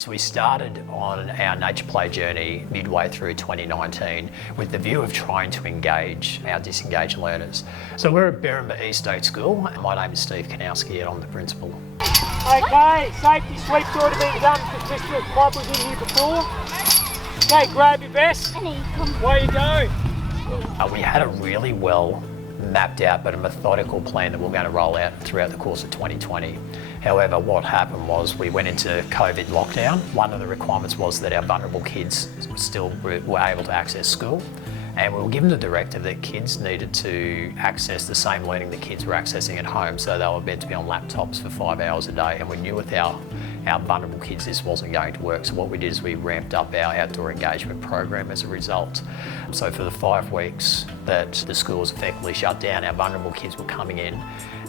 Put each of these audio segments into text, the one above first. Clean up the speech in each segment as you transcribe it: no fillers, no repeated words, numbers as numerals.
So we started on our nature play journey midway through 2019 with the view of trying to engage our disengaged learners. So we're at BERRINBA East Oak School. My name is Steve Kanowski and I'm the principal. Okay, safety sweep's already been done because Mr. Bob was in here before. Okay, grab your vest. Where you go? We had a really well mapped out but a methodical plan that we we're going to roll out throughout the course of 2020. However, what happened was we went into COVID lockdown. One of the requirements was that our vulnerable kids still were able to access school, and we were given the directive that kids needed to access the same learning that kids were accessing at home, so they were meant to be on laptops for 5 hours a day, and we knew with our vulnerable kids this wasn't going to work. So what we did is we ramped up our outdoor engagement program as a result. So for the 5 weeks that the school was effectively shut down, our vulnerable kids were coming in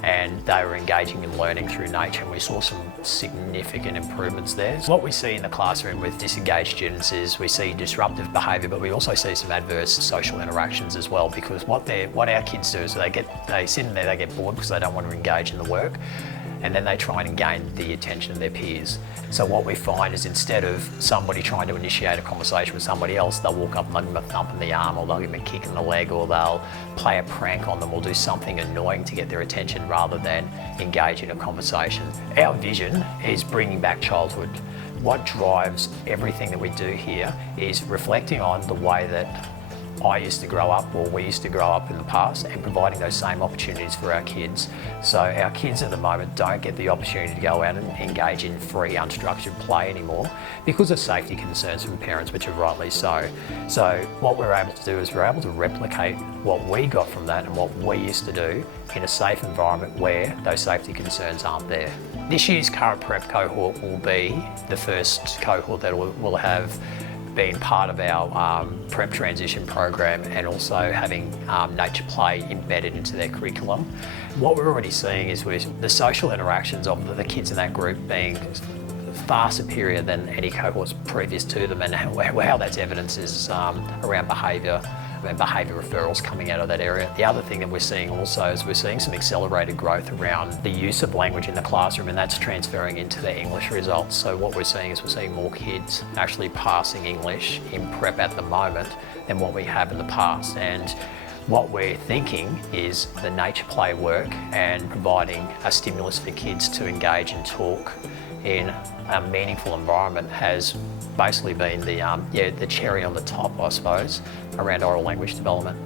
and they were engaging in learning through nature, and we saw some significant improvements there. So what we see in the classroom with disengaged students is we see disruptive behaviour, but we also see some adverse social interactions as well, because what our kids do is they sit in there, they get bored because they don't want to engage in the work, and then they try and gain the attention of their peers. So what we find is instead of somebody trying to initiate a conversation with somebody else, they'll walk up and they'll give them a thump in the arm, or they'll give them a kick in the leg, or they'll play a prank on them or do something annoying to get their attention rather than engage in a conversation. Our vision is bringing back childhood. What drives everything that we do here is reflecting on the way that I used to grow up, or we used to grow up in the past, and providing those same opportunities for our kids. So our kids at the moment don't get the opportunity to go out and engage in free, unstructured play anymore because of safety concerns from parents, which are rightly so. So what we're able to do is we're able to replicate what we got from that and what we used to do in a safe environment where those safety concerns aren't there. This year's current prep cohort will be the first cohort that will have been part of our prep transition program, and also having nature play embedded into their curriculum. What we're already seeing is with the social interactions of the kids in that group being far superior than any cohorts previous to them, and how that's evidenced is around behaviour and behaviour referrals coming out of that area. The other thing that we're seeing also is we're seeing some accelerated growth around the use of language in the classroom, and that's transferring into their English results. So what we're seeing is we're seeing more kids actually passing English in prep at the moment than what we have in the past. And what we're thinking is the nature play work and providing a stimulus for kids to engage and talk in a meaningful environment has basically been the cherry on the top, I suppose, around oral language development.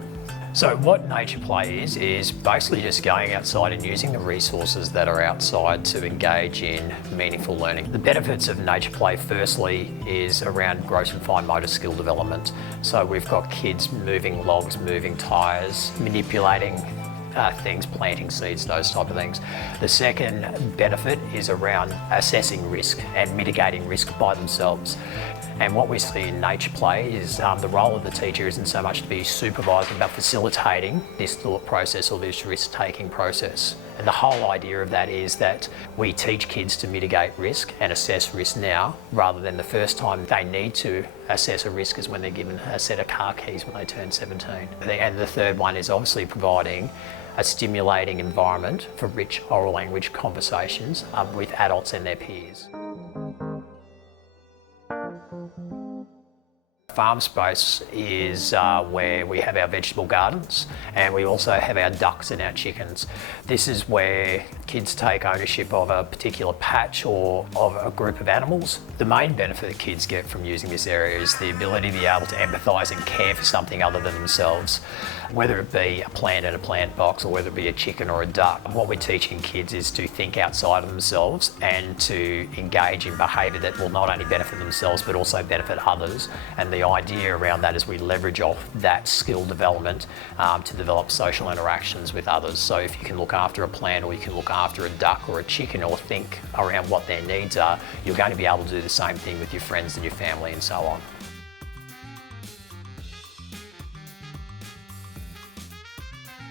So what nature play is basically just going outside and using the resources that are outside to engage in meaningful learning. The benefits of nature play, firstly, is around gross and fine motor skill development. So we've got kids moving logs, moving tyres, manipulating things, planting seeds, those type of things. The second benefit is around assessing risk and mitigating risk by themselves. And what we see in nature play is the role of the teacher isn't so much to be supervising, but facilitating this thought process or this risk-taking process. And the whole idea of that is that we teach kids to mitigate risk and assess risk now, rather than the first time they need to assess a risk is when they're given a set of car keys when they turn 17. And the third one is obviously providing a stimulating environment for rich oral language conversations with adults and their peers. Farm space is where we have our vegetable gardens, and we also have our ducks and our chickens. This is where kids take ownership of a particular patch or of a group of animals. The main benefit that kids get from using this area is the ability to be able to empathise and care for something other than themselves, whether it be a plant in a plant box or whether it be a chicken or a duck. What we're teaching kids is to think outside of themselves and to engage in behaviour that will not only benefit themselves but also benefit others. And the idea around that is we leverage off that skill development to develop social interactions with others. So if you can look after a plant, or you can look after a duck or a chicken, or think around what their needs are, you're going to be able to do the same thing with your friends and your family and so on.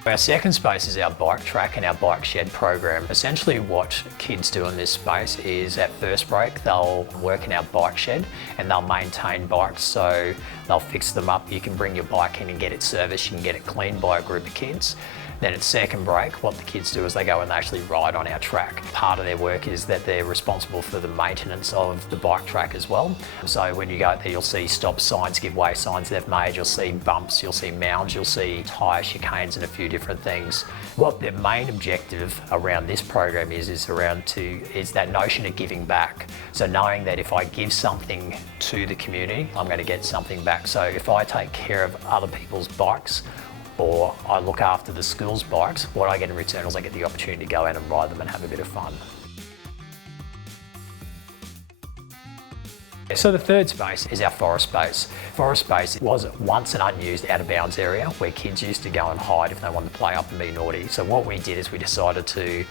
Our second space is our bike track and our bike shed program. Essentially what kids do in this space is at first break they'll work in our bike shed and they'll maintain bikes, so they'll fix them up. You can bring your bike in and get it serviced, you can get it cleaned by a group of kids. Then at second break, what the kids do is they go and they actually ride on our track. Part of their work is that they're responsible for the maintenance of the bike track as well. So when you go out there, you'll see stop signs, give way signs they've made, you'll see bumps, you'll see mounds, you'll see tyre chicanes and a few different things. What their main objective around this program is that notion of giving back. So knowing that if I give something to the community, I'm going to get something back. So if I take care of other people's bikes, or I look after the school's bikes, what I get in return is I get the opportunity to go out and ride them and have a bit of fun. So the third space is our forest space. Forest space was once an unused out of bounds area where kids used to go and hide if they wanted to play up and be naughty. So what we did is we decided to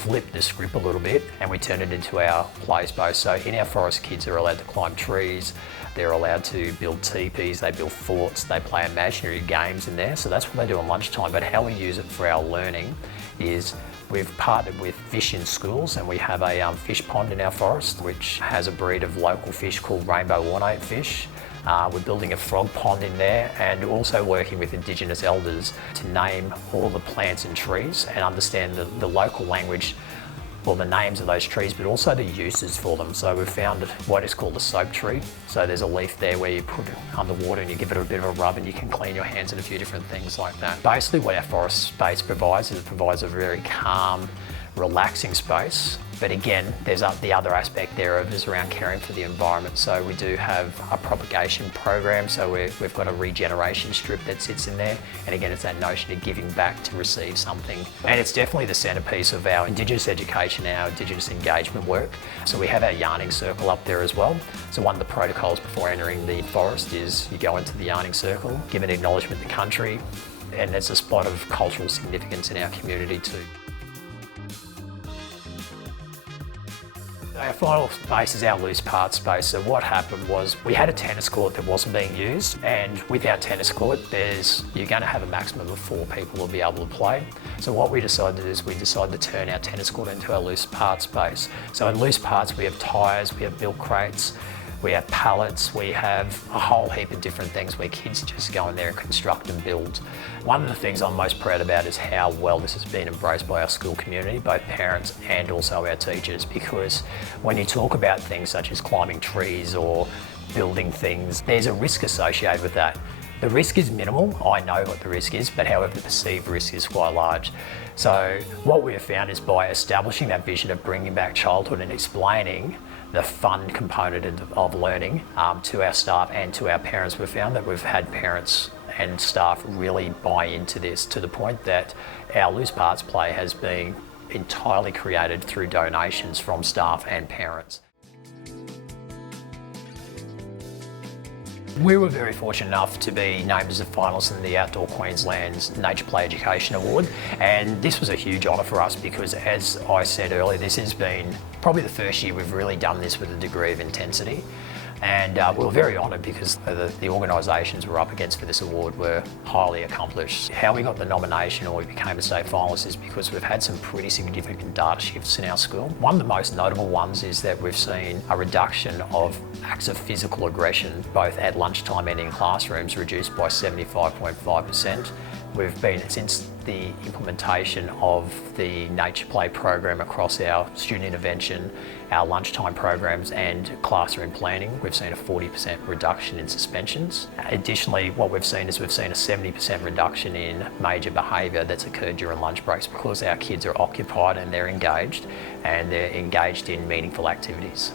flip the script a little bit and we turned it into our play space. So in our forest, kids are allowed to climb trees, they're allowed to build teepees, they build forts, they play imaginary games in there. So that's what they do on lunchtime. But how we use it for our learning is we've partnered with fish in schools, and we have a fish pond in our forest which has a breed of local fish called rainbow ornate fish. We're building a frog pond in there, and also working with Indigenous elders to name all the plants and trees and understand the local language, well, the names of those trees, but also the uses for them. So we've found what is called a soap tree. So there's a leaf there where you put it underwater and you give it a bit of a rub and you can clean your hands and a few different things like that. Basically what our forest space provides is it provides a very calm, relaxing space. But again, there's the other aspect there is around caring for the environment. So we do have a propagation program. So we've got a regeneration strip that sits in there. And again, it's that notion of giving back to receive something. And it's definitely the centrepiece of our Indigenous education, our Indigenous engagement work. So we have our yarning circle up there as well. So one of the protocols before entering the forest is you go into the yarning circle, give an acknowledgement to country, and it's a spot of cultural significance in our community too. Our final space is our loose parts space. So what happened was we had a tennis court that wasn't being used, and with our tennis court you're going to have a maximum of 4 people who'll be able to play. So what we decided to do is we decided to turn our tennis court into our loose parts space. So in loose parts we have tyres, we have milk crates, we have pallets, we have a whole heap of different things where kids just go in there and construct and build. One of the things I'm most proud about is how well this has been embraced by our school community, both parents and also our teachers, because when you talk about things such as climbing trees or building things, there's a risk associated with that. The risk is minimal, I know what the risk is, but however the perceived risk is quite large. So what we have found is by establishing that vision of bringing back childhood and explaining the fun component of learning to our staff and to our parents, we've found that we've had parents and staff really buy into this to the point that our loose parts play has been entirely created through donations from staff and parents. We were very fortunate enough to be named as a finalist in the Outdoor Queensland's Nature Play Education Award, and this was a huge honour for us because, as I said earlier, this has been probably the first year we've really done this with a degree of intensity. And we were very honoured because the organisations we're up against for this award were highly accomplished. How we got the nomination or we became a state finalist is because we've had some pretty significant data shifts in our school. One of the most notable ones is that we've seen a reduction of acts of physical aggression, both at lunchtime and in classrooms, reduced by 75.5%. We've been, since the implementation of the Nature Play program across our student intervention, our lunchtime programs and classroom planning, we've seen a 40% reduction in suspensions. Additionally, what we've seen is we've seen a 70% reduction in major behaviour that's occurred during lunch breaks because our kids are occupied and they're engaged in meaningful activities.